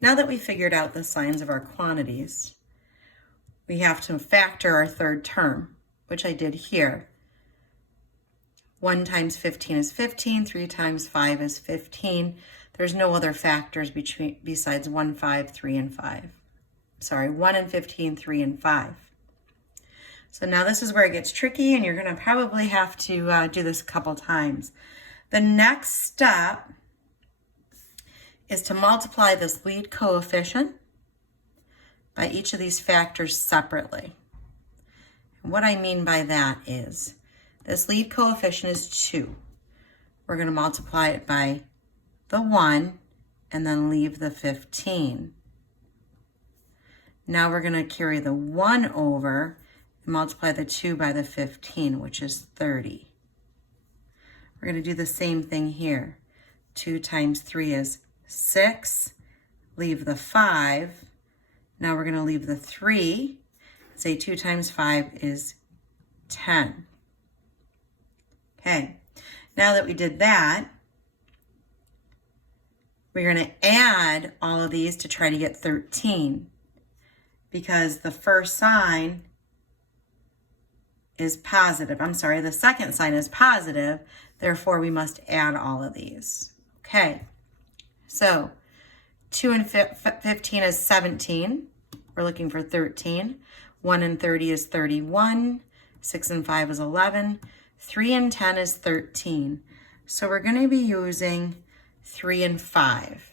Now that we figured out the signs of our quantities, we have to factor our third term, which I did here. 1 times 15 is 15, 3 times 5 is 15. There's no other factors besides 1, 5, 3, and 5. Sorry, 1 and 15, 3, and 5. So now this is where it gets tricky, and you're going to probably have to do this a couple times. The next step is to multiply this lead coefficient by each of these factors separately. And what I mean by that is this lead coefficient is 2. We're going to multiply it by the 1 and then leave the 15. Now we're going to carry the 1 over and multiply the 2 by the 15, which is 30. We're going to do the same thing here. 2 times 3 is 6. Leave the 5. Now we're going to leave the 3. Say 2 times 5 is 10. Okay, now that we did that, we're going to add all of these to try to get 13, because the first sign is positive. I'm sorry, the second sign is positive, therefore we must add all of these. Okay, so 2 and 15 is 17. We're looking for 13. 1 and 30 is 31. 6 and 5 is 11. 3 and 10 is 13. So we're going to be using 3 and 5.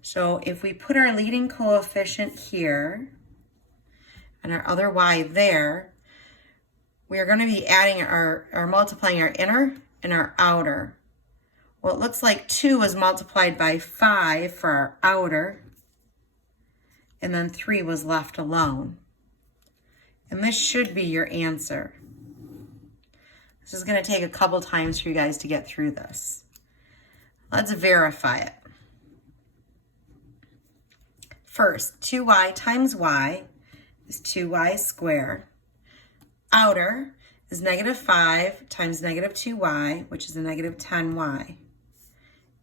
So if we put our leading coefficient here and our other y there, we are going to be adding our multiplying our inner and our outer. Well, it looks like 2 was multiplied by 5 for our outer, and then 3 was left alone. And this should be your answer. This is going to take a couple times for you guys to get through this. Let's verify it. First, 2y times y is 2y squared. Outer is negative 5 times negative 2y, which is a negative 10y.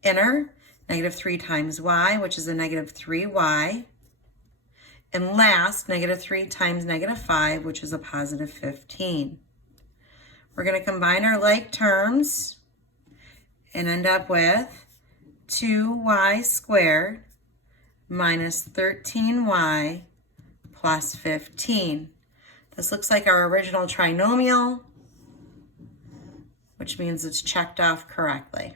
Inner, negative 3 times y, which is a negative 3y. And last, negative 3 times negative 5, which is a positive 15. We're going to combine our like terms and end up with 2y squared minus 13y plus 15. This looks like our original trinomial, which means it's checked off correctly.